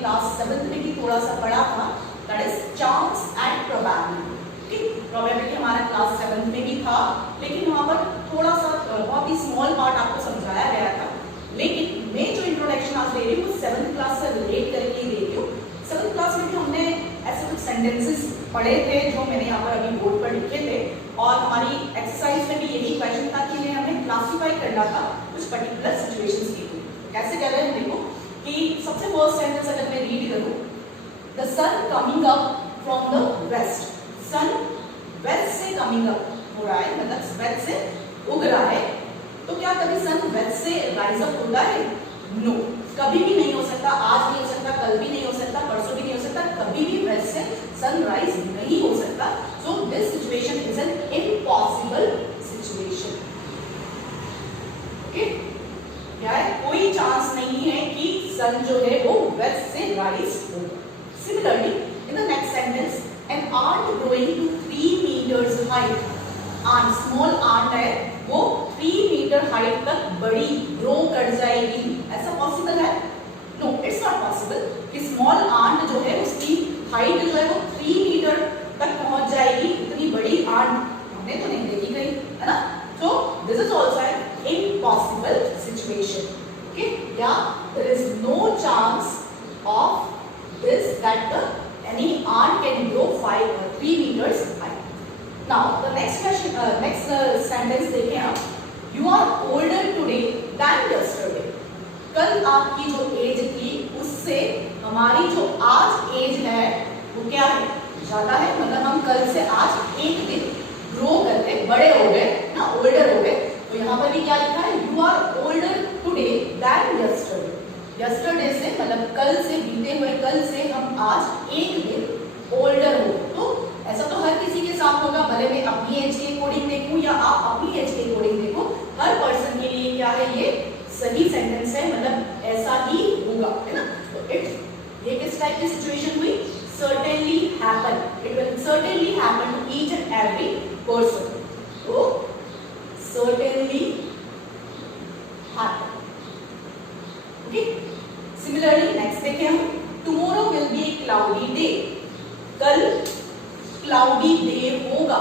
Class 7th में भी थोड़ा सा पढ़ा था, that is chance and probability. Probability हमारा क्लास 7th में भी था, लेकिन वहां पर थोड़ा सा बहुत ही स्मॉल पार्ट आपको समझाया गया था। लेकिन मैं जो इंट्रोडक्शन आज दे रही हूँ वो 7th क्लास से रिलेट करके दे रही हूँ। 7th क्लास में भी हमने ऐसे कुछ सेंटेंसेस पढ़े थे जो मैंने यहाँ पर अभी बोर्ड पर लिखे थे, और हमारी एक्सरसाइज में भी यही क्वेश्चन था कि हमें क्लासिफाई करना था कुछ पर्टिकुलर सिचुएशंस के लिए। कैसे कर रहे हैं देखो कि सबसे फर्स्ट सेंटेंस अगर मैं रीड करूँ, the sun coming up from the west. Sun west से कमिंग अप हो रहा है, मतलब वेस्ट से उग रहा है। तो क्या कभी सन वेस्ट से राइज अप होता है? नो, कभी भी नहीं हो सकता। आज नहीं हो सकता, कल भी नहीं हो सकता, परसों भी नहीं हो सकता, कभी भी वेस्ट से सनराइज नहीं हो सकता। So this situation is an impossible situation. Okay, क्या है? कोई चांस नहीं है कि सन जो है वो वेस्ट से राइज हो। Similarly in the next sentence, an ant growing to 3 meters height। ant, small ant है, वो 3 मीटर हाइट तक बड़ी ग्रो कर जाएगी। ऐसा पॉसिबल है? नो, इट्स नॉट पॉसिबल कि स्मॉल ant जो है उसकी हाइट जो है वो 3 मीटर तक पहुंच जाएगी। इतनी बड़ी ant हमने तो नहीं देखी गई, है ना? So this is also an impossible situation. Okay, yeah there is no chance of this that the any ant can grow 3 meters high. Now the next question, sentence देखें आप, you are older today than yesterday। कल आपकी जो as थी उससे हमारी जो आज एज है वो क्या है? ज्यादा है। मतलब हम कल से आज एक दिन ग्रो करते, बड़े हो गए ना, ओल्डर हो गए। तो यहाँ पर भी क्या लिखा है? you are older today than yesterday। Yesterday से मतलब कल से, बीते हुए कल से हम आज एक दिन ओल्डर हो। तो ऐसा तो हर किसी के साथ होगा, भले मैं अपनी एज के अकॉर्डिंग देखूं या आप अपनी एज के अकॉर्डिंग देखो, हर पर्सन के लिए क्या है? ये सही सेंटेंस है, मतलब ऐसा ही होगा, है ना? तो ये किस टाइप की सिचुएशन हुई? Certainly happen, it will certainly happen to each and every person. तो certainly happen. Okay, similarly next देखें हम, tomorrow will be a cloudy day. कल क्लाउडी डे होगा।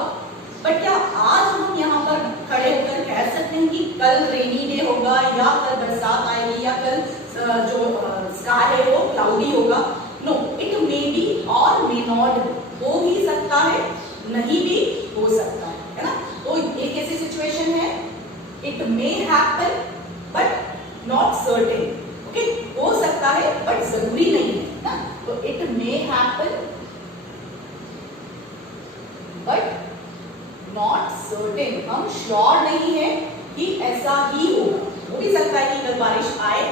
बट क्या आज हम यहाँ पर खड़े होकर कह सकते हैं कि कल रेनी डे होगा, या कल बरसात आएगी, या कल जो स्काई है वो क्लाउडी होगा? नो, इट मे बी और मे नॉट, हो भी सकता है, नहीं भी हो सकता है ना? तो ये कैसी सिचुएशन है? It may happen but not certain. Okay, हो सकता है बट जरूरी नहीं है ना? तो it may happen but not certain, हम श्योर नहीं है कि ऐसा ही होगा। हो भी सकता है कि कल बारिश आए,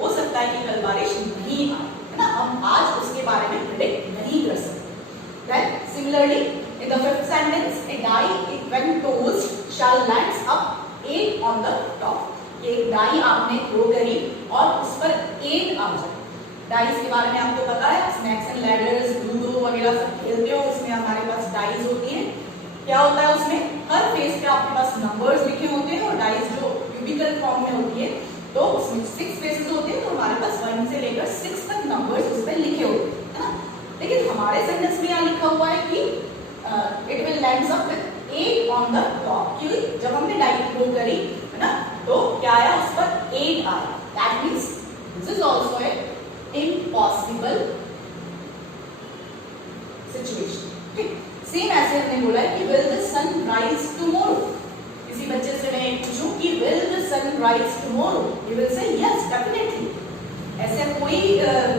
हो सकता है कि कल बारिश नहीं आए, है ना? हम आज उसके बारे में प्रेडिक्ट नहीं कर सकते। Then similarly in the fifth sentence, a die when tossed shall lands up 8 on the top. एक डाई आपने थ्रो करी और उस पर 8 आ जाए। डाइस के बारे में आपको पता है, स्नैक्स एंड लैडर्स, लूडो वगैरह सब खेलते हो, उसमें हमारे पास डाइस होती हैं। क्या होता है उसमें? हर फेस पे आपके पास नंबर्स लिखे होते हैं, और डाइस जो क्यूबिकल फॉर्म में होती है तो उसमें 6 फेसेस होते हैं। तो हमारे पास 1 से लेकर 6 तक नंबर्स उस पर लिखे होते हैं, है ना? लेकिन हमारे सेंटेंस में यहाँ लिखा हुआ है कि it will lands up with 8 on the top. क्योंकि जब हमने डाई थ्रो करी, है ना, तो क्या आया? उस पर 8 आया। That means this is also a impossible situation. ठीक, सेम ऐसे हमने बोला है कि will the sun rise tomorrow. किसी बच्चे से मैं पूछूं कि will the sun rise tomorrow, he will say yes definitely. ऐसे कोई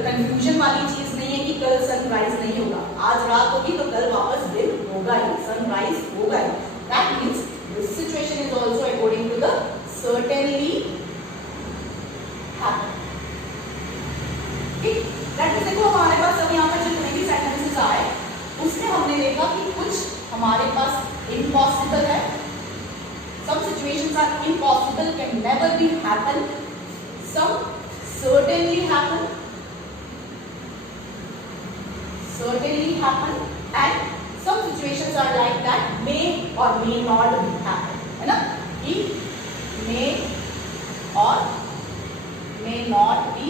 कंफ्यूजन वाली चीज नहीं है कि कल सनराइज नहीं होगा। आज रात होगी तो कल वापस दिन होगा ही, सनराइज होगा ही। That means this situation is also according to the certainly happen. ठीक, दैट मीन्स देखो हमारे पास अब यहाँ पर जितने भी सेंटेंसेस आए उसमें हमने देखा कि कुछ हमारे पास इम्पॉसिबल है, some situations are impossible, can never be happen, some certainly happen, and some situations are like that may or may not be happen, है ना? कि may or may not be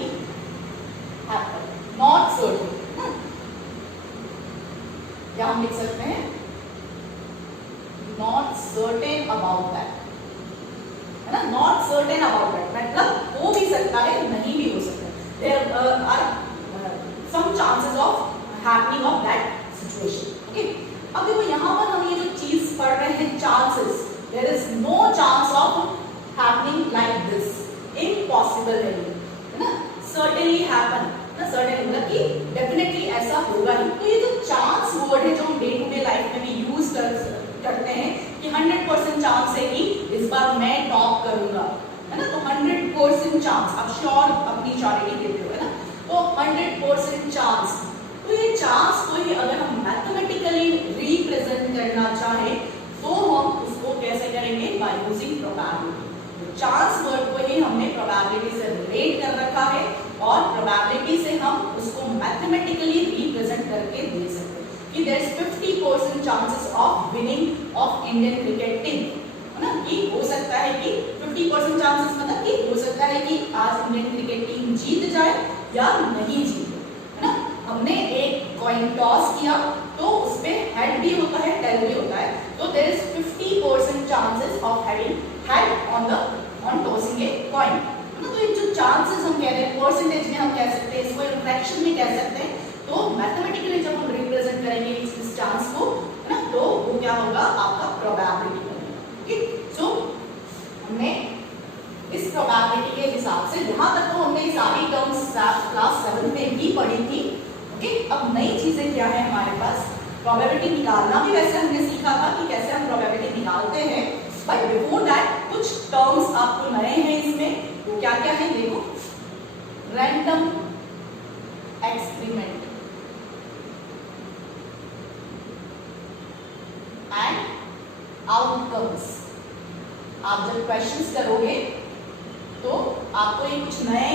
happen, not या हम लिख सकते हैं not certain about that, है ना, नॉट सर्टेन अबाउट दैट मतलब हो भी सकता है नहीं भी हो सकता है, there are some chances of happening of that situation. Okay, अब देखो यहाँ पर हम ये जो चीज पढ़ रहे हैं chances, there is no chance of happening like this, impossible है ना, सर्टेनली हैपन ना, सर्टेनली मतलब कि डेफिनेटली ऐसा होगा ही। तो ये जो चांस वर्ड है जो हम डे टू डे लाइफ में भी यूज करते हैं कि 100% चांस है कि इस बार मैं टॉप करूंगा, है ना, तो 100% चांस, आप श्योर अपनी चॉरिटी देते हो, है ना, तो 100% चांस। तो ये चांस को ही अगर हम मैथमेटिकली रिप्रेजेंट करना चाहे तो हम उसको कैसे करेंगे, by using probability. Chance word को ही हमने प्रोबेबिलिटी से रिलेट कर रखा है और प्रोबेबिलिटी से हम उसको मैथमेटिकली रिप्रेजेंट करके दे सकते हैं कि there is 50% chances of winning of Indian cricket team, है ना, कि हो सकता है कि 50% चांसेस मतलब कि हो सकता है कि आज इंडियन क्रिकेट टीम जीत जाए या नहीं जीते, है ना। हमने एक कॉइन टॉस किया तो उसपे हेड भी होता है टेल भी होता है, तो there is 50% chances of having head on tossing a coin, तो ये जो चांसेस हम कह रहे हैं परसेंटेज में हम कह सकते हैं, इसको फ्रैक्शन में कह सकते हैं। तो मैथमेटिकली जब हम रिप्रेजेंट करेंगे इस चांस को, है ना, तो वो क्या होगा, आपका प्रोबेबिलिटी बनेगा। ओके, सो हमने इस प्रोबेबिलिटी के हिसाब से यहाँ तक तो हमने सारी टर्म्स क्लास 7 में भी पढ़ी थी। ओके, अब नई चीजें क्या है हमारे पास, प्रोबेबिलिटी निकालना भी वैसे हमने सीखा था कि कैसे हम प्रोबेबिलिटी निकालते हैं, बट बिफोर दैट कुछ टर्म्स आपको नए हैं इसमें, वो क्या क्या है देखो, रैंडम एक्सपेरिमेंट एंड आउटकम्स। आप जब क्वेश्चंस करोगे तो आपको ये कुछ नए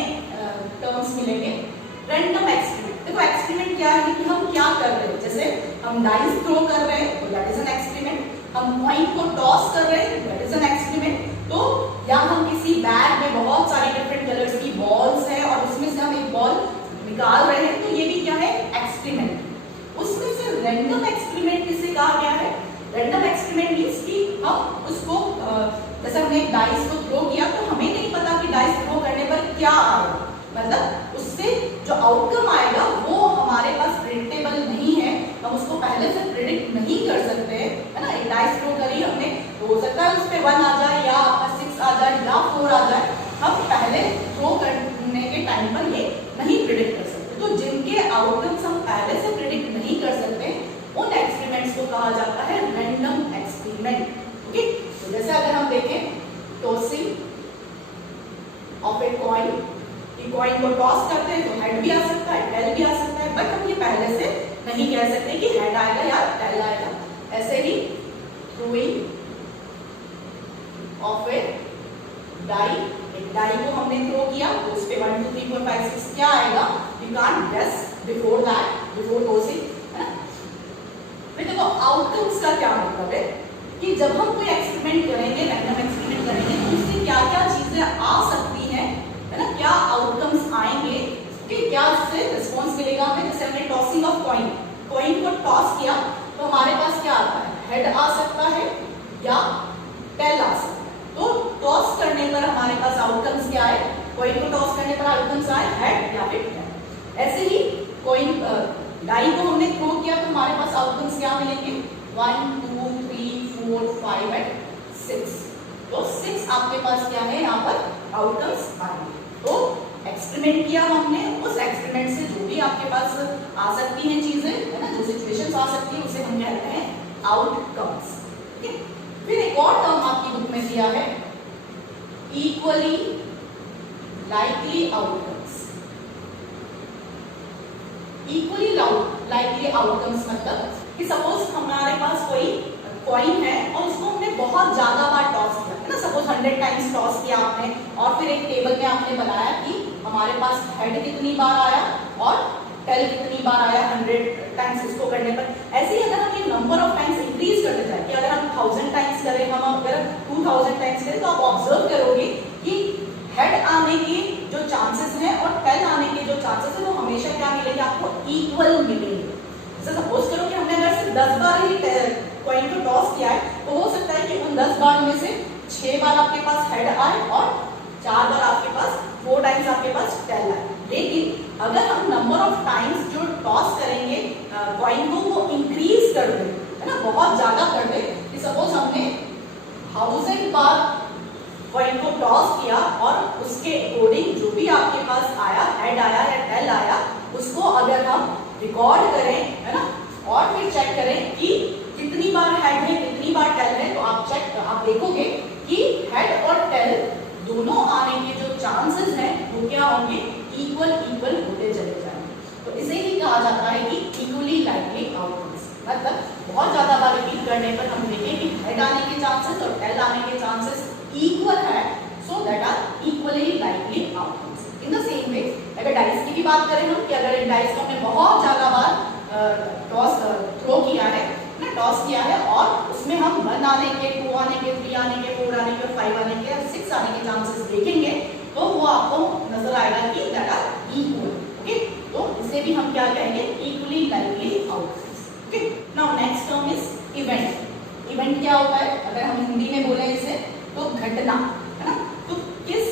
टर्म्स मिलेंगे। रैंडम एक्सपेरिमेंट, देखो एक्सपेरिमेंट क्या है कि हम क्या कर रहे हैं, जैसे हम डाइस थ्रो कर रहे हैं तो दैट इज एन एक्सपेरिमेंट, हम कॉइन को टॉस कर रहे हैं दैट इज एन एक्सपेरिमेंट, तो या हम किसी बैग में बहुत सारी डिफरेंट कलर्स की बॉल्स हैं और उसमें से हम एक बॉल निकाल रहे हैं, तो ये भी क्या है, एक्सपेरिमेंट। उसमें से रैंडम एक्सपेरिमेंट किसे कहा गया है, रैंडम एक्सपेरिमेंट मींस कि हम उसको जैसे हमने एक डाइस को थ्रो किया तो हमें नहीं पता कि डाइस थ्रो करने पर क्या आएगा, मतलब उससे जो आउटकम आएगा वो हमारे पास प्रेडिक्टेबल नहीं है, हम उसको पहले से प्रेडिक्ट नहीं कर सकते, है ना। एक डाइस थ्रो करी हमने तो हो सकता है उस पे 1 आ जाए या 6 आ जाए या 4 आ जाए, हम पहले थ्रो करने के टाइम पर ये नहीं प्रेडिक्ट कर सकते। तो जिनके आउटकम्स हम पहले से प्रेडिक्ट नहीं कर सकते उन एक्सपेरिमेंट्स को कहा जाता है रैंडम एक्सपेरिमेंट। ओके, तो जैसे अगर हम देखें टॉसिंग ऑफ ए कॉइन, कि कॉइन को टॉस करते हैं तो हेड भी आ सकता है टेल भी आ सकता है, बट हम ये पहले से नहीं कह सकते कि हेड आएगा या टेल आएगा। ऐसे ही थ्रोइंग ऑफ ए डाई, एक डाई को हमने थ्रो किया तो उस पे 1 2 3 4 5 6 क्या आएगा, you can't guess before that, before tossing, है ना। फिर देखो आउटकम्स का क्या मतलब है कि जब हम कोई एक्सपेरिमेंट करेंगे, रैंडम एक्सपेरिमेंट करेंगे तो उससे क्या क्या चीजें आ सकती हैं, है ना, क्या आउटकम्स आएंगे, कि क्या इससे रिस्पॉन्स मिलेगा हमें। जैसे हमने टॉसिंग ऑफ कॉइन, कॉइन को टॉस किया तो हमारे पास क्या आता है, हेड आ सकता है या टेल आ सकता है। तो टॉस करने पर हमारे पास आउटकम्स क्या है, कॉइन को टॉस करने पर आउटकम्स आए हेड या फिर टेल। ऐसे ही कॉइन डाई को हमने थ्रो किया तो हमारे पास आउटकम्स क्या मिलेंगे, 1 2 3 4 5 एंड 6, तो 6 आपके पास क्या है यहाँ पर आउटकम्स आएंगे। तो एक्सपेरिमेंट किया हमने, उस एक्सपेरिमेंट से जो भी आपके पास आ सकती हैं चीजें, है ना, जो सिचुएशंस आ सकती है उसे हम कहते हैं आउटकम्स। ठीक है, फिर एक और टर्म आपकी बुक में दिया है equally likely outcomes. Equally likely outcomes मतलब कि सपोज हमारे पास कोई कॉइन है और उसको हमने बहुत ज्यादा बार टॉस किया, है ना, सपोज 100 टाइम्स टॉस किया आपने और फिर एक टेबल में आपने बनाया कि हमारे पास हेड कितनी बार आया और टेल कितनी बार आया 100 टाइम्स इसको करने पर। ऐसे ही अगर हम ये नंबर ऑफ टाइम्स इंक्रीज करते जाए कि अगर हम 1000 टाइम्स करें, हम अगर 2000 टाइम्स करें, तो आप ऑब्जर्व करोगे कि हेड आने के जो चांसेस हैं और टेल आने के जो चांसेस है वो हमेशा क्या मिलेंगे, आपको इक्वल मिलेंगे। जैसे सपोज करो कि हमने अगर सिर्फ 10 बार ही कॉइन को टॉस किया है तो हो सकता है कि उन 10 बार में से 6 बार आपके पास हेड आए और 4 बार आपके पास 4 टाइम्स आपके पास टेल आए। लेकिन अगर हम नंबर ऑफ टाइम्स जो टॉस करेंगे कॉइन को वो इंक्रीज कर दे, है ना, बहुत ज्यादा कर दे कि सपोज हमने 1000 बार कॉइन को टॉस किया और उसके अकॉर्डिंग जो भी आपके पास आया, हेड आया या टेल आया, उसको अगर हम रिकॉर्ड करें, है ना, और फिर चेक करें कि कितनी बार हेड है कितनी बार टेल है, तो आप देखोगे कि हेड और टेल दोनों आने के जो चांसेस हैं वो क्या होंगे, इक्वल होते चले जाएंगे। तो इसे ही कहा जाता है कि इक्वली लाइकली आउटकम्स, मतलब बहुत ज्यादा बार रिपीट करने पर हम देखें कि हेड आने के चांसेस और टेल आने के चांसेस इक्वल है, so that are equally likely outcomes. In the same way अगर डाइस की भी बात करें हम कि अगर इन डाइस को हमने बहुत ज्यादा बार टॉस थ्रो किया है ना, टॉस किया है और उसमें हम 1 आने के, 2 आने के, 3 आने के, 4 आने के और 5 आने के और 6 आने के चांसेस देखेंगे तो वो आपको नजर आएगा कि दैट आर इक्वल। ओके, तो इसे भी हम क्या कहेंगे, equally likely outcomes. Okay, now next term is event. Event क्या होता है, अगर हम हिंदी में बोले इसे तो घटना, है ना, तो किस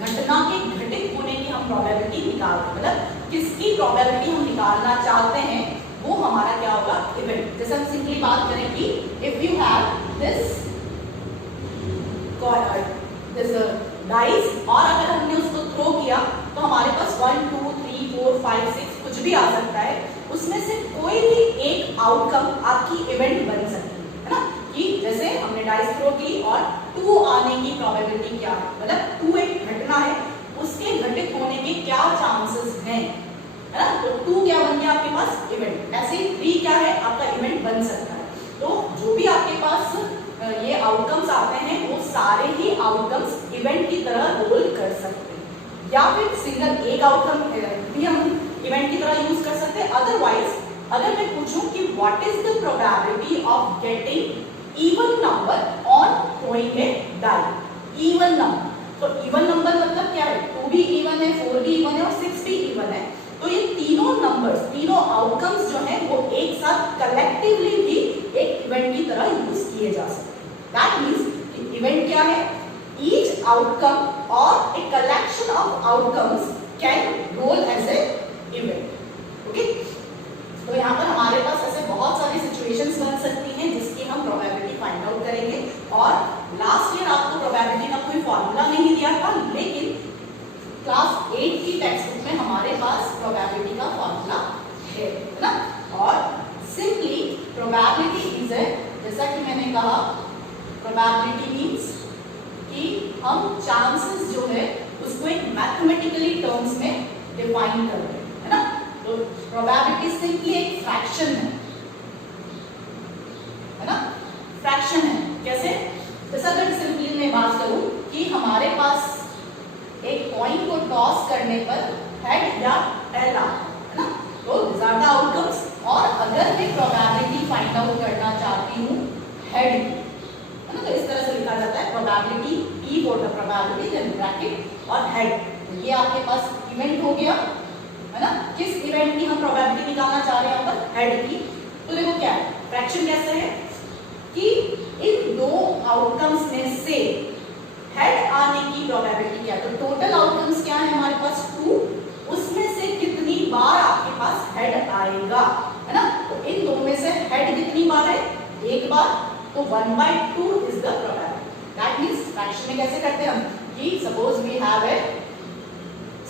घटना के घटित होने की हम प्रोबेबिलिटी निकालते हैं, मतलब किसकी प्रोबेबिलिटी हम निकालना चाहते हैं, वो हमारा क्या होगा, इवेंट। जैसे हम सिंपली बात करें कि if you have this dice और अगर हमने उसको थ्रो किया तो हमारे पास 1 2 3 4 5 6 कुछ भी आ सकता है, उसमें से कोई भी एक आउटकम आपकी इवेंट बन सकती है ना, कि जैसे हमने डाइस थ्रो की और 2 आने की प्रोबेबिलिटी क्या है, मतलब 2 एक घटना है, उसके घटित होने के क्या चांसेस हैं, है ना, तो 2 क्या बन गया आपके पास, इवेंट। ऐसे ही 3 क्या है, आपका इवेंट बन सकता है। तो जो भी आपके पास ये आउटकम्स आते हैं वो सारे ही आउटकम्स इवेंट की तरह रोल कर सकते हैं, या फिर सिंगल एक आउटकम भी हम इवेंट की तरह यूज कर सकते हैं। अदरवाइज अगर मैं पूछूं कि what is the probability of getting even number on throwing a die, even number, तो इवन नंबर मतलब क्या है, 2 भी इवन है, 4 भी इवन है और 6 भी इवन है, तो ये तीनों नंबर्स, तीनों आउटकम्स जो हैं वो एक साथ कलेक्टिवली भी एक इवेंट की तरह यूज किए जा सकते हैं। दैट मींस इवेंट क्या है, ईच आउटकम और a collection of outcomes can role as a event. Okay, तो यहाँ पर हमारे पास ऐसे बहुत सारी सिचुएशंस बन सकती हैं जिसकी हम प्रोबेबिलिटी फाइंड आउट करेंगे। और लास्ट ईयर आपको प्रोबेबिलिटी का कोई फॉर्मूला नहीं दिया था, लेकिन क्लास 8 की टेक्स्ट बुक में हमारे पास प्रोबेबिलिटी का फॉर्मूला है ना। और सिंपली प्रोबेबिलिटी इज ए, जैसा कि मैंने कहा, प्रोबेबिलिटी मींस कि हम चांसेस जो है उसको एक मैथमेटिकली टर्म्स में डिफाइन कर रहे हैं, है ना। तो प्रोबेबिलिटी सिंपली एक फ्रैक्शन है ना, फ्रैक्शन है। कैसे, जैसा अगर सिंपली मैं बात करूं कि हमारे पास एक कॉइन को टॉस करने पर हेड या टेल आता है ना, तो दिस आर द आउटकम्स। और अगर मैं प्रोबेबिलिटी फाइंड आउट करना चाहती हूँ हेड की, है ना, तो इस तरह से लिखा जाता है probability, P for the probability, then bracket और हेड। ये आपके पास इवेंट हो गया, है ना। किस इवेंट की हम प्रोबेबिलिटी निकालना चाह रहे हैं यहाँ पर, हेड की। तो देखो क्या है, फ्रैक्शन कैसे है कि इन दो आउटकम्स में से हेड आने की प्रोबेबिलिटी क्या है, तो टोटल आउटकम्स क्या है हमारे पास 2, उसमें से कितनी बार आपके पास हेड आएगा, है ना। तो इन दो में से हेड कितनी बार है, एक बार, तो 1/2 is the probability. That means fraction में कैसे करते हैं हम कि suppose we have a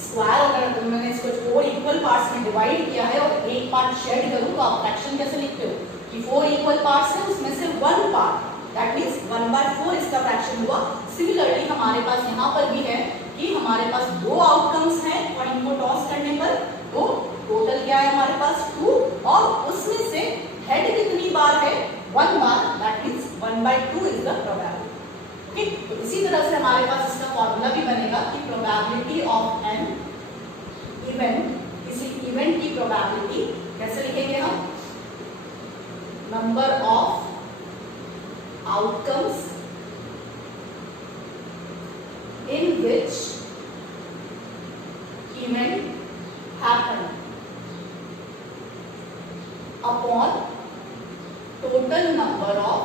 square, अगर मैंने इसको 4 इक्वल पार्ट्स में डिवाइड किया है और एक पार्ट शेड करूं तो आप फ्रैक्शन कैसे लिखते हो कि 4 इक्वल पार्ट्स है, उसमें से 1 पार्ट, दैट मींस 1/4 इसका फ्रैक्शन हुआ। सिमिलरली हमारे पास यहाँ पर भी है कि हमारे पास 2 आउटकम्स हैं कॉइन को टॉस करने पर, तो टोटल क्या है हमारे पास 2, और उसमें से हेड कितनी बार है, 1 बार, that means 1/2 is the probability. Okay, तो इसी तरह से हमारे पास इसका फॉर्मूला भी बनेगा कि प्रोबेबिलिटी ऑफ एन इवेंट, किसी इवेंट की प्रोबेबिलिटी कैसे लिखेंगे हम, number of outcomes in which event happened upon total number of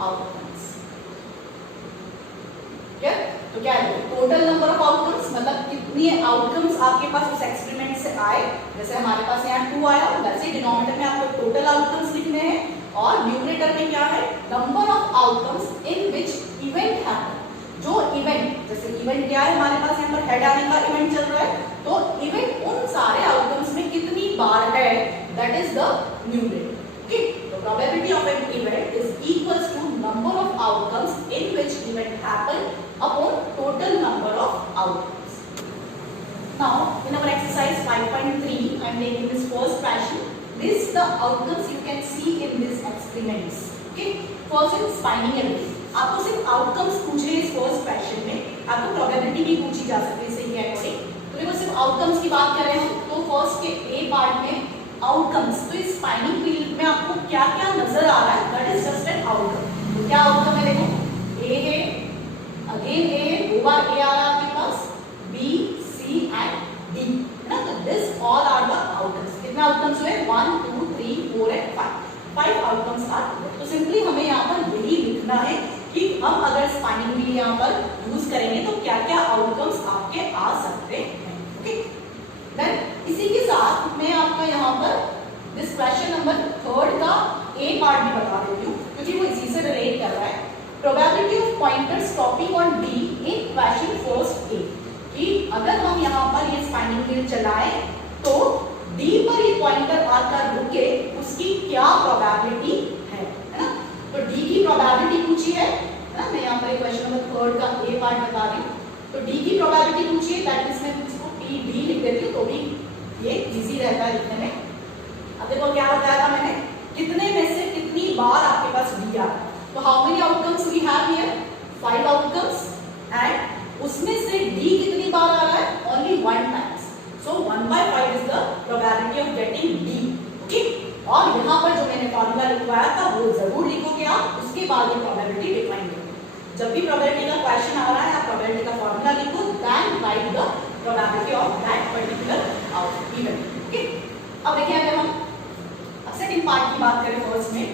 outcomes. क्या तो क्या है टोटल नंबर ऑफ आउटकम्स, मतलब कितने आउटकम्स आपके पास उस एक्सपेरिमेंट से आए। जैसे हमारे पास यहाँ 2 आया, वैसे डिनोमिनेटर में आपको टोटल आउटकम्स लिखने हैं और न्यूमरेटर में क्या है number of outcomes in which event happen. जो इवेंट, जैसे इवेंट क्या है हमारे पास यहाँ पर हेड आने का इवेंट चल रहा है, तो इवेंट उन सारे आउटकम्स में कितनी बार है, that is the numerator. Okay, तो probability of an event is equals to number of outcomes in which event happen upon total number of outcomes. Now in our exercise 5.3 I am taking this first question. List the outcomes you can see in these experiments. Okay, first is finding a way. आपको सिर्फ outcomes पूछे इस first question में, आपको probability भी पूछी जा सकती है इसी के अकॉर्डिंग। तो देखो सिर्फ आउटकम्स की बात कर रहे हैं तो फर्स्ट के ए पार्ट में आउटकम्स, तो इस फाइंडिंग फील्ड में आपको क्या क्या नजर आ रहा है, that is just an outcome. तो क्या आउटकम है, देखो ए है, अगेन ए है, 2 बार ए आ रहा है आपके पास, बी सी एंड डी है ना। तो this all are the outcomes. कितने आउटकम्स हुए, 1 2 3 4 एंड 5 आउटकम्स आर। तो सिंपली हमें यहाँ पर यही लिखना है कि हम अगर फाइंडिंग भी यहाँ पर यूज करेंगे तो क्या क्या आउटकम्स आपके आ सकते हैं। ओके, देन इसी के साथ मैं आपका यहाँ पर दिस क्वेश्चन नंबर 3 का ए पार्ट भी बता देती हूँ क्योंकि वो इसी से रिलेट कर रहा है। Probability of pointer stopping on D in question first A, कि अगर हम यहाँ पर ये फाइंडिंग व्हील चलाएं तो डी पर ये पॉइंटर आकर रुके, उसकी क्या प्रोबेबिलिटी है ना। तो डी की प्रोबेबिलिटी पूछी है ना, मैं यहाँ पर क्वेश्चन नंबर 3 का ए पार्ट बता रही हूँ। तो डी की प्रोबेबिलिटी पूछी है, दैट मींस मैं इसको पी डी लिख देती हूँ तो भी ये इजी रहता है लिखने में। अब देखो क्या बताया था मैंने, कितने में से कितनी बार आपके पास डी आ रहा है। तो how many outcomes we have here, 5 outcomes and उसमें से डी कितनी बार आ रहा है, only 1 times. So 1/5 is the probability of getting D. Okay, और यहाँ पर जो मैंने फॉर्मूला लिखवाया था वो जरूर लिखोगे आप, उसके बाद ये प्रोबेबिलिटी डिफाइन करोगे। जब भी प्रोबेबिलिटी का क्वेश्चन आ रहा है आप प्रोबेबिलिटी का फॉर्मूला लिखो, then write the probability of that particular out event. Okay, अब देखिए अगर हम अब सेकंड पार्ट की बात करें फर्स्ट में,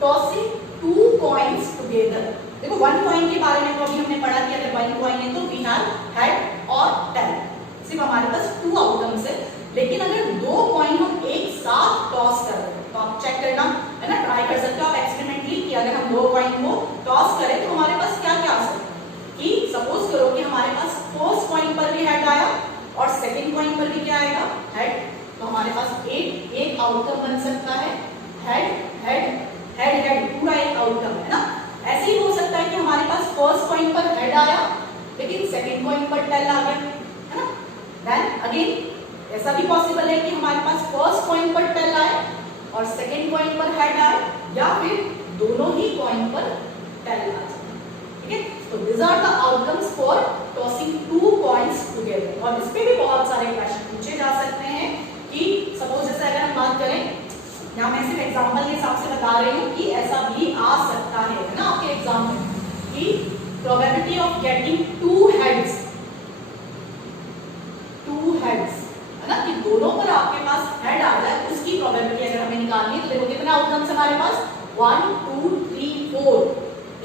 टॉसिंग 2 कॉइन्स टुगेदर। देखो 1 कॉइन के बारे में तो अभी हमने पढ़ा कि अगर 1 कॉइन है तो वी हैव हेड और टेल, सिर्फ हमारे पास 2 आउटकम्स है। लेकिन अगर 2 कॉइन हम एक साथ टॉस कर रहे हैं तो आप चेक करना है ना, ट्राई कर सकते हो आप एक्सपेरिमेंटली कि अगर हम 2 कॉइन को टॉस करें तो हमारे पास क्या क्या आ सकता है। कि सपोज करो कि हमारे पास फर्स्ट कॉइन पर भी हेड आया और सेकंड कॉइन पर भी क्या आएगा, हेड। तो हमारे पास एक आउटकम बन सकता है, हेड हेड हेड हेड, पूरा एक आउटकम है ना। ऐसे ही हो सकता है कि हमारे पास फर्स्ट कॉइन पर हेड आया लेकिन सेकंड कॉइन पर टेल आ गया है ना। देन अगेन ऐसा भी पॉसिबल है कि हमारे पास फर्स्ट कॉइन पर टेल आए और सेकंड कॉइन पर हेड आए, या फिर दोनों ही कॉइन पर टेल आ जाए। ठीक है, तो this are the outcomes for tossing 2 coins together. और इस पे भी बहुत सारे क्वेश्चन पूछे जा सकते हैं कि सपोज जैसे अगर हम बात करें, यहाँ मैं सिर्फ एग्जांपल के हिसाब से बता रही हूँ कि ऐसा भी आ सकता है ना आपके एग्जाम में, कि प्रोबेबिलिटी ऑफ गेटिंग 2 हेड्स है ना, कि दोनों पर आपके पास हेड आ जाए, उसकी प्रोबेबिलिटी अगर हमें निकालनी है तो देखो कितने आउटकम्स हमारे पास, 1 2 3 4,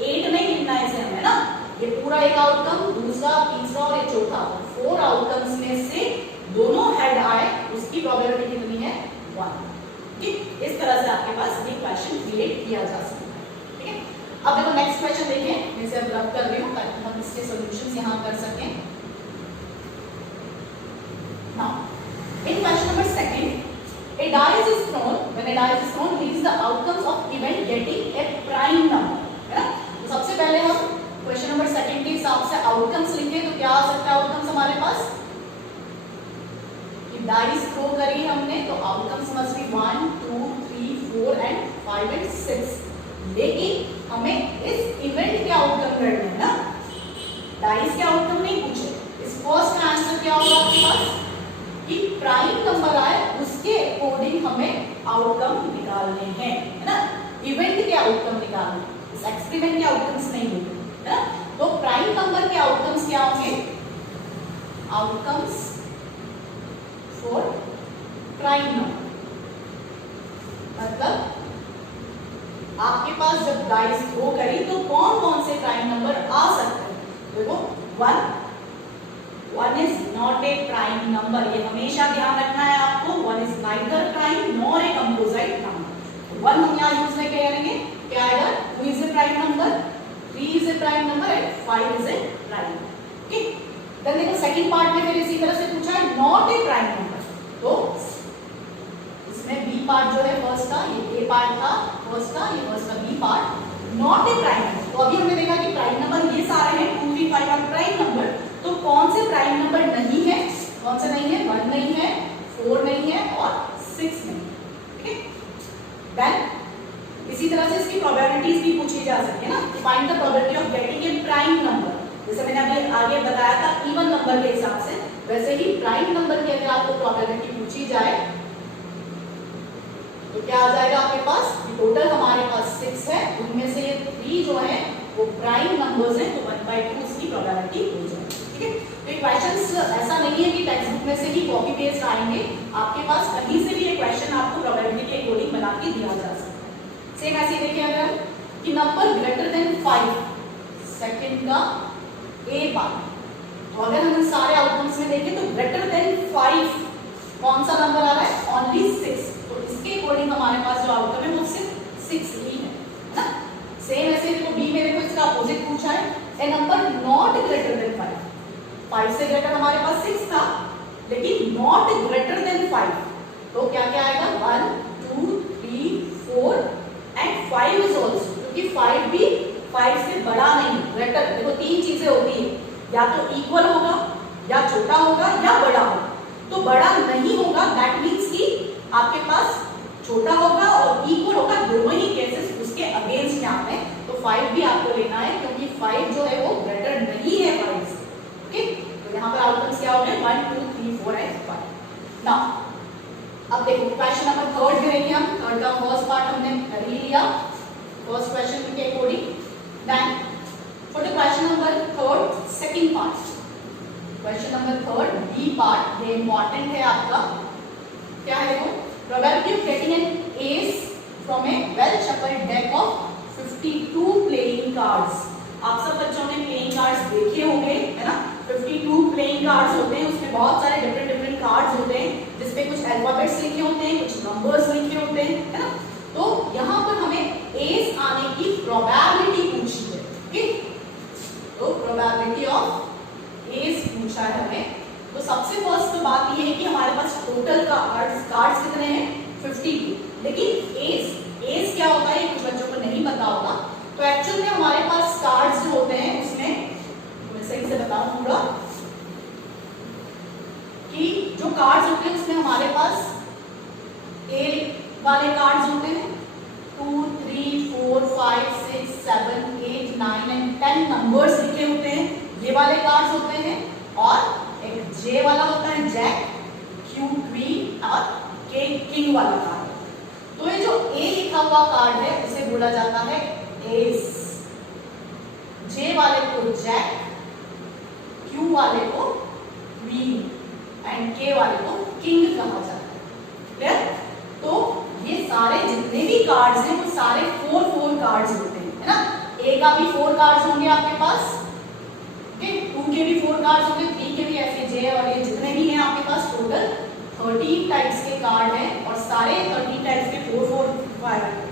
8 नहीं गिनना है इसे हमें ना, ये पूरा एक आउटकम, दूसरा, तीसरा और ये चौथा, 4 आउटकम्स में से दोनों हेड आए, उसकी प्रोबेबिलिटी कितनी है, 1। ठीक, इस तरह से आपके पास ये क्वेश्चन क्रिएट किया जा सकता है। ठीक है, अब देखो नेक्स्ट क्वेश्चन देखिए, मैं इसे अब रब कर रही हूँ ताकि हम इसके सॉल्यूशंस यहाँ कर सकें। Now, in question number 2, a dice is thrown. When a dice is thrown, these are the outcomes of event getting a prime number. है ना? तो सबसे पहले हम क्वेश्चन नंबर 2 के हिसाब से आउटकम्स लिखें तो क्या आ सकता है आउटकम्स हमारे पास, कि डाइस थ्रो करी हमने तो outcomes must be 1 2 3 4 and 5 and 6। लेकिन हमें इस इवेंट के आउटकम करने हैं ना, डाइस के आउटकम नहीं पूछे। इस फर्स्ट का आंसर क्या होगा आपके पास, कि प्राइम नंबर आए उसके अकॉर्डिंग हमें आउटकम निकालने हैं, है ना। इवेंट के आउटकम निकालने, इस एक्सपेरिमेंट के आउटकम्स नहीं होंगे, है ना। तो प्राइम नंबर के आउटकम्स क्या होंगे, आउटकम्स फॉर प्राइम नंबर। पास जब डाइस थ्रो करी तो कौन कौन से प्राइम नंबर आ सकते हैं? देखो 1 is not a prime number, ये हमेशा ध्यान रखना है आपको। 1 is neither prime nor a composite number. 1 हम यहाँ यूज में करेंगे, क्या आएगा? 2 is a prime number, 3 is a prime number and 5 is a prime number. Okay, then देखो सेकंड पार्ट में फिर इसी तरह से पूछा है नॉट ए प्राइम नंबर। तो इसमें बी पार्ट जो है फर्स्ट का, ये ए पार्ट था फर्स्ट का, ये फर्स्ट का B part, not a prime number. तो अभी हमने देखा कि प्राइम नंबर ये सारे हैं 2 3 5 और प्राइम नंबर। तो कौन से प्राइम नंबर नहीं है? कौन से नहीं है? 1 नहीं है, 4 नहीं है और 6 नहीं है। ठीक है, देन इसी तरह से इसकी प्रोबेबिलिटीज भी पूछी जा सकती है ना। Find the probability of getting a prime number. जैसे मैंने अभी आगे बताया था इवन नंबर के हिसाब से, वैसे ही प्राइम नंबर की अगर आपको प्रोबेबिलिटी पूछी जाए तो क्या आ जाएगा आपके पास? टोटल हमारे पास 6 है, उनमें से ये 3 जो है वो प्राइम नंबर्स हैं, तो 1/2 इसकी प्रोबेबिलिटी हो जाएगी। ठीक है, तो ये क्वेश्चंस ऐसा नहीं है कि टेक्स्ट बुक में से ही कॉपी पेस्ट आएंगे, आपके पास कहीं से भी ये क्वेश्चन आपको प्रोबेबिलिटी के अकॉर्डिंग बना के दिया जा सकता है। सेम ऐसे देखिए अगर कि नंबर ग्रेटर देन 5 सेकंड का ए पार्ट, तो अगर हम सारे आउटकम्स में देखें तो ग्रेटर देन 5 कौन सा नंबर आ रहा है? ओनली 6। तो इसके अकॉर्डिंग हमारे पास जो आउटकम है वो सिर्फ 6 ही है ना। सेम ऐसे देखो बी में देखो इसका अपोजिट पूछा है, ए नंबर नॉट ग्रेटर देन 5। 5 से ग्रेटर हमारे पास 6 था, लेकिन नॉट ग्रेटर देन 5, तो क्या क्या आएगा? 1 2 3 4 एंड 5 इज ऑल्सो, क्योंकि 5 भी 5 से बड़ा नहीं। ग्रेटर देखो 3 चीजें होती है, या तो इक्वल होगा, या छोटा होगा, या बड़ा होगा। तो बड़ा नहीं होगा, दैट मीन्स कि आपके पास छोटा होगा और इक्वल होगा, दोनों ही केसेस उसके अगेंस्ट यहाँ पे। तो 5 भी आपको लेना है, क्योंकि 5 जो है वो ग्रेटर नहीं है 5 से। ओके, तो यहाँ पर आउटकम्स क्या हो गए? 1 2 3 4 एंड 5। नाउ अब देखो क्वेश्चन नंबर 3 करेंगे हम। थर्ड का फर्स्ट पार्ट हमने कर ही लिया फर्स्ट क्वेश्चन के according. Then for the question number 3 second part, question number 3 B part, ये इंपॉर्टेंट है आपका। क्या है वो? Probability of getting an ace from a well shuffled deck of 52 playing cards. आप सब बच्चों ने प्लेइंग कार्ड्स देखे होंगे, है ना। 52 प्लेइंग कार्ड्स होते हैं, उसमें बहुत सारे डिफरेंट कार्ड्स होते हैं, जिसपे कुछ अल्फाबेट्स लिखे होते हैं, कुछ नंबर्स लिखे होते हैं, है ना। तो यहाँ पर हमें एस आने की प्रोबेबिलिटी पूछी है। ओके, तो प्रोबेबिलिटी ऑफ एस पूछा है हमें। तो सबसे फर्स्ट तो बात ये है कि हमारे पास टोटल कार्ड्स कितने हैं? 52। लेकिन एस क्या होता है कुछ बच्चों को नहीं पता होगा। तो एक्चुअल में हमारे पास कार्ड्स जो होते हैं उसमें, मैं सही से बताऊं पूरा, कि जो कार्ड्स होते हैं उसमें हमारे पास ए वाले कार्ड्स होते हैं, 2 3 4 5 6 7 8 9 एंड 10 नंबर्स लिखे होते हैं, ये वाले कार्ड्स होते हैं। और एक जे वाला होता है जैक, क्यू क्वीन और के किंग वाला कार्ड। तो ये जो ए लिखा हुआ कार्ड है उसे बोला जाता है एस, जे वाले को जैक, क्यू वाले को क्वीन एंड के वाले को किंग कहा जाता है। क्लियर? तो ये सारे जितने भी कार्ड्स हैं वो सारे 4 कार्ड्स होते हैं, है ना। ए का भी 4 कार्ड्स होंगे आपके पास, 2 के भी 4 कार्ड्स होंगे, 3 के भी ऐसे जे, और ये जितने भी हैं आपके पास टोटल 13 टाइप्स के कार्ड हैं, और सारे 13 टाइप्स के 4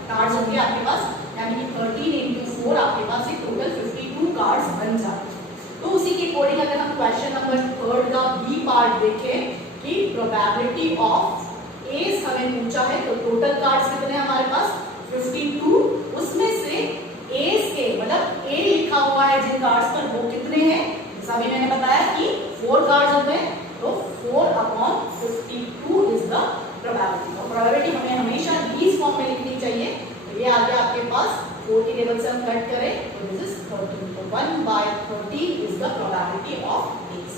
कार्ड्स होंगे आपके पास, यानी कि 13 × 4 आपके पास ये टोटल 52 कार्ड्स बन जाते हैं। तो उसी के अकॉर्डिंग अगर हम क्वेश्चन नंबर 3 का बी पार्ट देखें कि प्रोबेबिलिटी ऑफ एस हमें पूछा है, तो टोटल कार्ड्स कितने हैं हमारे पास? 52। उसमें से एस के मतलब ए लिखा हुआ है जिन कार्ड्स पर वो कितने हैं? जैसा भी मैंने बताया कि 4 कार्ड्स होते हैं, तो 4/52 इज द प्रोबेबिलिटी। और प्रोबेबिलिटी हमें हमेशा लीस्ट फॉर्म में लिखनी चाहिए। तो ये आ गया आपके पास 40 टेबल से हम कट करें तो दिस इज 13, तो 1/13 is the probability of S.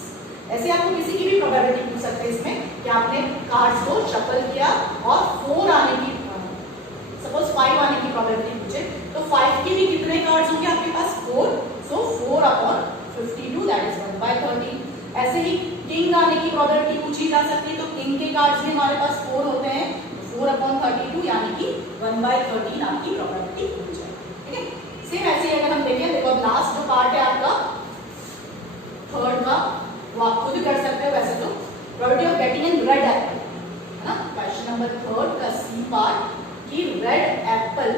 ऐसे आपको किसी की भी प्रोबेबिलिटी पूछ सकते हैं इसमें कि आपने कार्ड्स को शफल किया और 4 आने की, सपोज 5 आने की प्रोबेबिलिटी पूछे, तो 5 के भी कितने कार्ड्स होंगे आपके पास? 4, सो 4/52 दैट इज 1/13। ऐसे ही किंग आने की प्रोबेबिलिटी पूछी जा सकती है, तो किंग के कार्ड्स भी हमारे पास 4 होते हैं, 4/32 यानी कि 1/13 आपकी प्रोबेबिलिटी हो जाएगी। सेम ऐसे ही अगर हम देखें, देखो अब लास्ट जो पार्ट है आपका थर्ड का, वो आप खुद कर सकते हो वैसे तो, probability of getting N red Apple, है ना, क्वेश्चन नंबर थर्ड का सी पार्ट की रेड एप्पल,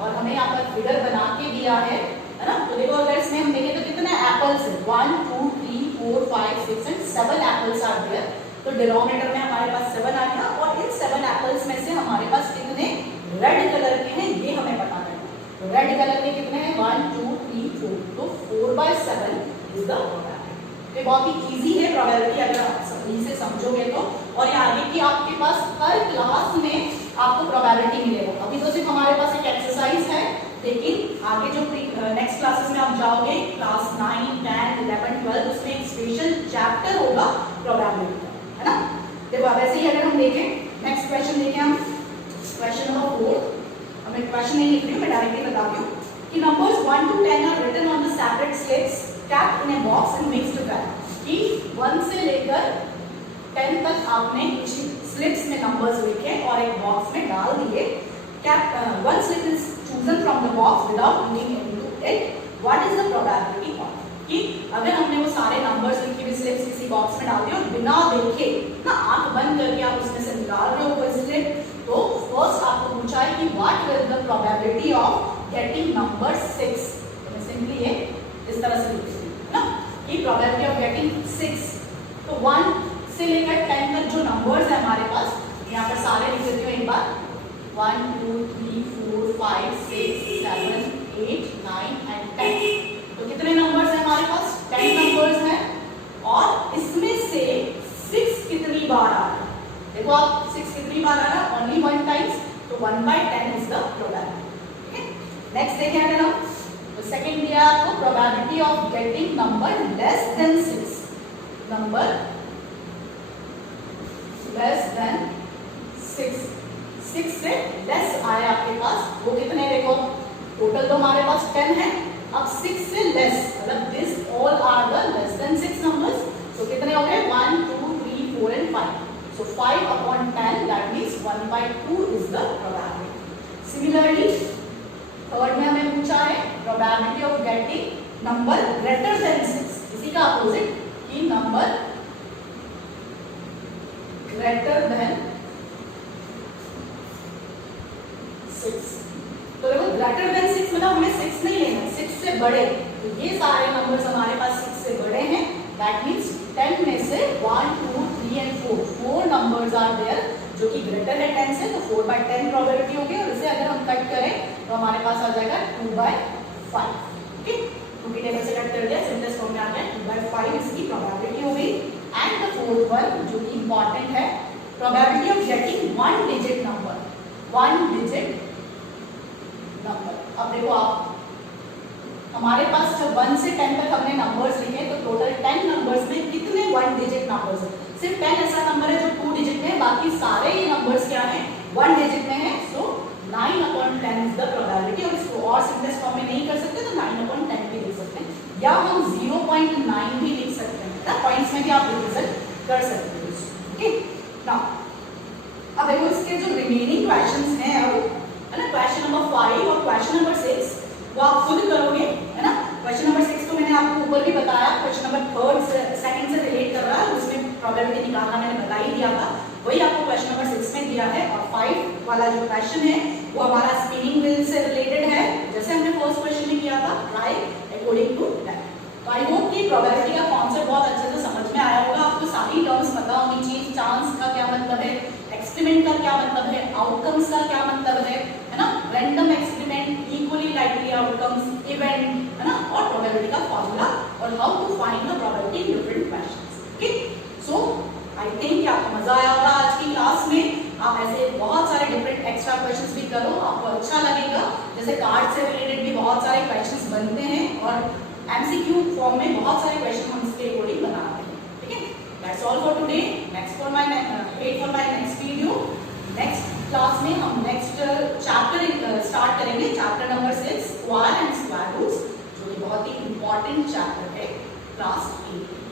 और हमें यहाँ पर फिगर बना के दिया है ना। तो देखो अगर इसमें हम देखें तो कितने एप्पल्स है, 1 2 3 4 5 6 एंड 7 एप्पल्स आर देयर। तो डिनोमिनेटर में हमारे पास 7 आ गया, और इन 7 एप्पल्स में से हमारे पास कितने रेड कलर के हैं ये हमें पता है। तो रेड कलर के कितने हैं, 1 2 3 4, तो 4/7 इज द प्रोबेबिलिटी। ये बहुत ही इजी है प्रोबेबिलिटी, अगर आप सही से समझोगे तो। और ये आगे की आपके पास हर क्लास में आपको प्रोबेबिलिटी मिलेगा। अभी तो सिर्फ हमारे पास एक एक्सरसाइज है, लेकिन आगे जो नेक्स्ट क्लासेस में आप जाओगे, क्लास 9 10 11 12, उसमें एक स्पेशल चैप्टर होगा प्रोबेबिलिटी का, है ना। देखो अब ऐसे ही अगर हम देखें, नेक्स्ट क्वेश्चन देखें हम, क्वेश्चन नंबर 4। अब मैं क्वेश्चन नहीं लिख रही हूँ, मैं डायरेक्टली बता रही हूँ कि numbers 1 to 10 are written on the separate slips kept in a box and mixed together। कि 1 से लेकर 10 तक आपने कुछ स्लिप्स में नंबर्स लिखे और एक बॉक्स में डाल दिए। One slip is chosen from the box without looking into it, what is the probability of, कि अगर हमने वो सारे नंबर्स लिखे हुए स्लिप्स किसी बॉक्स में डाल दिए और बिना देखे ना, आंख बंद करके आप उसमें से निकाल रहे हो कोई स्लिप, तो फर्स्ट आपको पूछा है कि what is the probability of getting number 6। तो मैं सिंपली ये इस तरह से लिखती हूँ ना, कि प्रोबेबिलिटी ऑफ गेटिंग 6। तो 1 से लेकर 10 तक जो नंबर्स है हमारे पास, यहाँ पर सारे लिख देती हूँ एक बार, 1 2 3 4 5 6 7 8 9 एंड 10। तो कितने नंबर्स हैं हमारे पास, 10 नंबर्स हैं, और इसमें से 6 कितनी बार आ रहा है, देखो आप 6 कितनी बार आ रहा है, ओनली 1 टाइम्स, तो 1/10 इज द प्रोबेबिलिटी। नेक्स्ट देखें अगर हम, तो सेकंड दिया आपको probability of getting number less than 6, number less than 6, 6 से लेस आए आपके पास, वो कितने, देखो टोटल तो हमारे पास 10 है, अब 6 से लेस, मतलब this all are the less than 6 numbers. So कितने हो गए, 1 2 3 4 and 5, so 5/10 that means 1/2 is the probability. Similarly third में हमें पूछा है probability of getting number greater than 6, इसी का अपोजिट, कि नंबर ग्रेटर देन 6। तो देखो ग्रेटर देन 6 मतलब हमें 6 नहीं लेना, 6 से बड़े, तो ये सारे नंबर्स हमारे पास 6 से बड़े हैं, दैट मींस 10 में से 1 2 3 एंड 4 नंबर्स आर देयर जो कि ग्रेटर है 10 से, तो 4/10 प्रोबेबिलिटी होगी, और इसे अगर हम कट करें तो हमारे पास आ जाएगा 2/5। ओके, 2 की टेबल से कट कर दिया, सिंपलेस्ट फॉर्म में आ गया 2/5 इसकी प्रोबेबिलिटी हो गई। एंड द फोर्थ वन जो कि इंपॉर्टेंट है, probability of getting 1 digit number, 1 digit number. अब देखो आप, हमारे पास जब 1 से 10 तक हमने नंबर्स लिखे, तो टोटल 10 नंबर्स में कितने 1 डिजिट नंबर्स हैं, सिर्फ 10 ऐसा नंबर है जो 2 डिजिट में है, बाकी सारे ये नंबर्स क्या हैं, 1 डिजिट में है। सो 9/10 इज द प्रोबेबिलिटी, और इसको और सिंपलेस्ट फॉर्म में नहीं कर सकते तो 9/10 भी लिख सकते हैं, या हम 0.9 भी लिख सकते हैं, ना पॉइंट्स में भी आप रिप्रेजेंट कर सकते हो। ओके, नाउ अब देखो इसके जो रिमेनिंग क्वेश्चंस हैं, है ना, क्वेश्चन नंबर 5 और क्वेश्चन नंबर 6 वो आप खुद करोगे, है ना। क्वेश्चन नंबर 6 तो मैंने आपको ऊपर भी बताया, क्वेश्चन नंबर थर्ड से सेकंड से रिलेट कर रहा है, उसमें प्रोबेबिलिटी निकालना मैंने बता ही दिया था, वही आपको क्वेश्चन नंबर 6 में दिया है। और 5 वाला जो क्वेश्चन है वो हमारा स्पिनिंग व्हील से रिलेटेड है, जैसे हमने फर्स्ट क्वेश्चन में किया था, ट्राई अकॉर्डिंग टू दैट। तो आई होप कि प्रोबेबिलिटी का कॉन्सेप्ट बहुत अच्छे से समझ में आया होगा, आपको सारी टर्म्स पता होनी चाहिए, चांस का क्या मतलब है, एक्सपेरिमेंट का क्या मतलब है, आउटकम्स का क्या मतलब है ना, random experiment, equally likely outcomes, event, है ना, और प्रोबेबिलिटी का फॉर्मूला, और how to find the probability in different questions. Okay, so I think आपको मजा आया होगा आज की क्लास में। आप ऐसे बहुत सारे डिफरेंट एक्स्ट्रा क्वेश्चंस भी करो, आपको अच्छा लगेगा। जैसे कार्ड से रिलेटेड भी बहुत सारे क्वेश्चंस बनते हैं, और एमसीक्यू फॉर्म में बहुत सारे क्वेश्चन हम इसके अकॉर्डिंग बनाते हैं। ठीक है, that's all for today. Wait for my next video. Next class में हम नेक्स्ट चैप्टर स्टार्ट करेंगे, chapter number 6 square and square roots, जो कि बहुत ही इंपॉर्टेंट चैप्टर है क्लास 8।